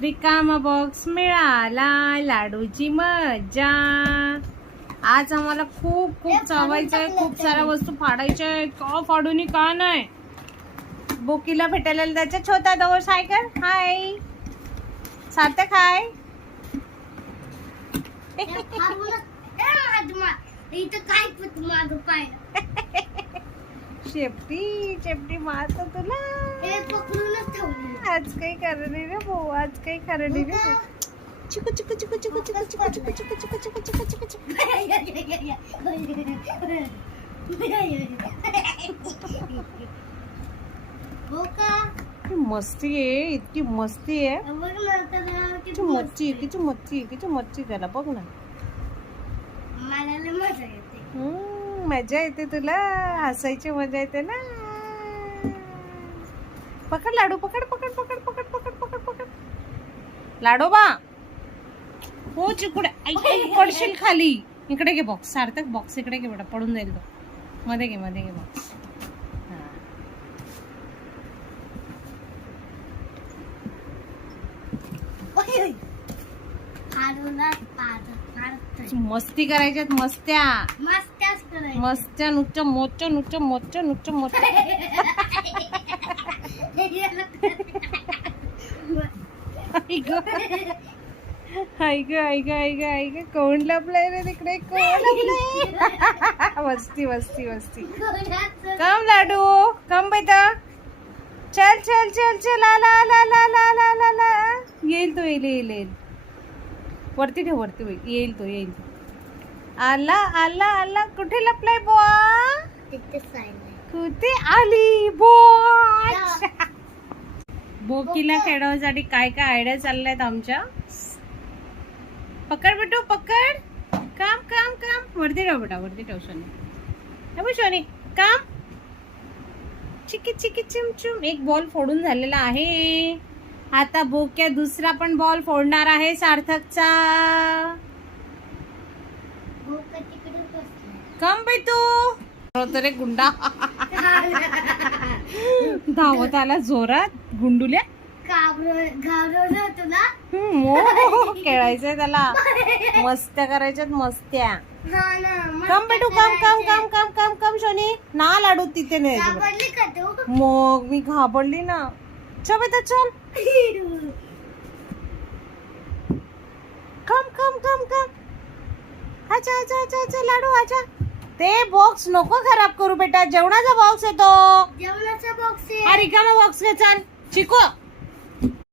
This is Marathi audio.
रिकामा बॉक्स मिळाला, लाडूची मजा. आज आम्हाला खूप खूप चावायचं आहे, खूप साऱ्या वस्तू फाडायच्या आहेत. का फाडूनी का नाही. बोकीला भेटायला त्याचा छोटा दोष आहे का. हाय सार्थक, हाय. शेपटी शेपटी मारतो तुला. आज काही खरं नाही रे भाऊ, आज काही खरं नाही रे. चिकू चिकू चिकू चिकू चिकू चिकू चिकू चिकू चिकू चिकू चिकू चिकू चिकू. मस्ती आहे, इतकी मस्ती आहे. किती मच्छी आहे, किती मच्छी आहे, किती मच्छी. त्याला बघ ना, मजा येते तुला. हसायची मजा येते ना. पकड लाडू, पकड पकड पकड पकड पकड पकड पकड. लाडोबा हो चिकुड, पडशील खाली. इकडे घे बॉक्स. सार्थक बॉक्स इकडे घे बेटा, पडून जाईल तो. मध्ये घे, मध्ये घे बॉक्स. मस्ती करायच्यात, मस्त्या मस्त्या. नुकच्या मोच्या नुकच्या मोच्या नुकच्या मोच्या. ऐक ऐक ऐक ऐक, कोण लपलाय रे तिकडे, कोण लपलाय. मस्ती मस्ती मस्ती. कम लाडू, कम बेटा. चल चल चल चल. आला आला आला आला आला आला. येईल तो, येईल येईल येईल. वरती ठेव, वरती होईल. येईल तो, येईल तो. आला आला आला. कुठे लपलाय बुवा. कुठे आली बुवा. बोकीला खेळवण्यासाठी काय काय आयडिया चालल्यात आमच्या. पकड बेटू, पकड. काम काम काम. वरती ठेव बेटा, वरती ठेव. सोनी सोनी काम. चिकी चिकी चिमचुम. एक बॉल फोडून झालेला आहे. आता बोक्या दुसरा पण बॉल फोडणार आहे सार्थकचा. कम बे तू रे गुंडा. धावत आला जोरात. गुंडुल्या खेळायचंय त्याला. मस्त्या करायच्यात, मस्त्या. कम बेटू, कम कम कम कम कम कम. शोनी ना लाडू तिथे नाही. मग मी घाबरली ना. चल बेटा चल. कम कम कम कम. अच्छा अच्छा अच्छा अच्छा लाडू अच्छा. ते बॉक्स नको खराब करू बेटा. जेवणाचा बॉक्स आहे तो. जेवणाचा बॉक्स आहे. हा रिकामा बॉक्स घे. चल चिको.